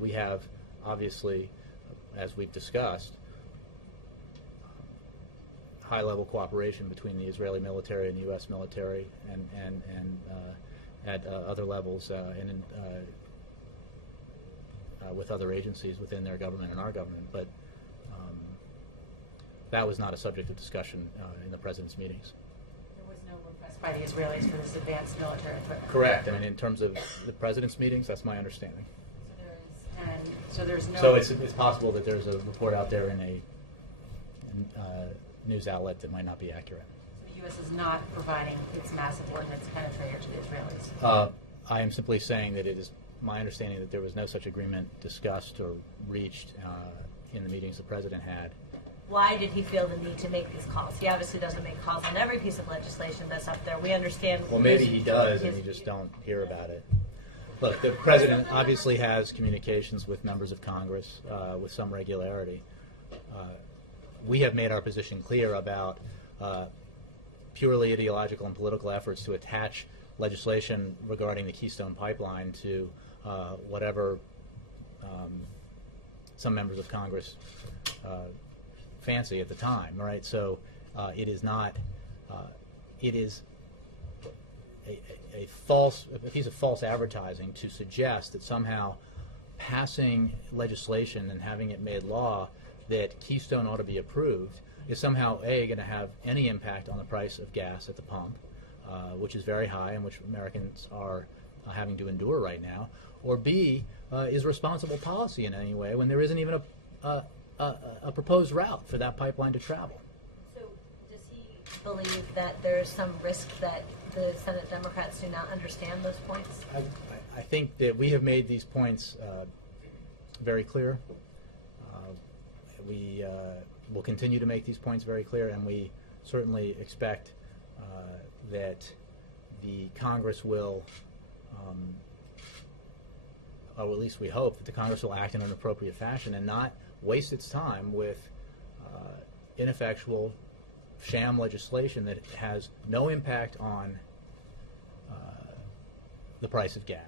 We have, obviously, as we've discussed, high-level cooperation between the Israeli military and the U.S. military, and at other levels, and with other agencies within their government and our government. But that was not a subject of discussion in the President's meetings. There was no request by the Israelis for this advanced military equipment. Correct. I mean, in terms of the President's meetings, that's my understanding. So there's no. So it's possible that there's a report out there in a news outlet that might not be accurate. So the U.S. is not providing its massive ordnance penetrator to the Israelis. I am simply saying that it is my understanding that there was no such agreement discussed or reached in the meetings the President had. Why did he feel the need to make these calls? He obviously doesn't make calls on every piece of legislation that's up there. We understand. Well, maybe he does, and we just don't hear about it. Look, the President obviously has communications with members of Congress with some regularity. We have made our position clear about purely ideological and political efforts to attach legislation regarding the Keystone pipeline to whatever some members of Congress fancy at the time, right? So it is not, it is a piece of false advertising to suggest that somehow passing legislation and having it made law that Keystone ought to be approved is somehow, A, going to have any impact on the price of gas at the pump, which is very high and which Americans are having to endure right now, or B, is responsible policy in any way when there isn't even a proposed route for that pipeline to travel. So does he believe that there's some risk that the Senate Democrats do not understand those points? I think that we have made these points very clear. We will continue to make these points very clear, and we certainly expect that the Congress will, or at least we hope that the Congress will act in an appropriate fashion and not waste its time with ineffectual sham legislation that has no impact on the price of gas.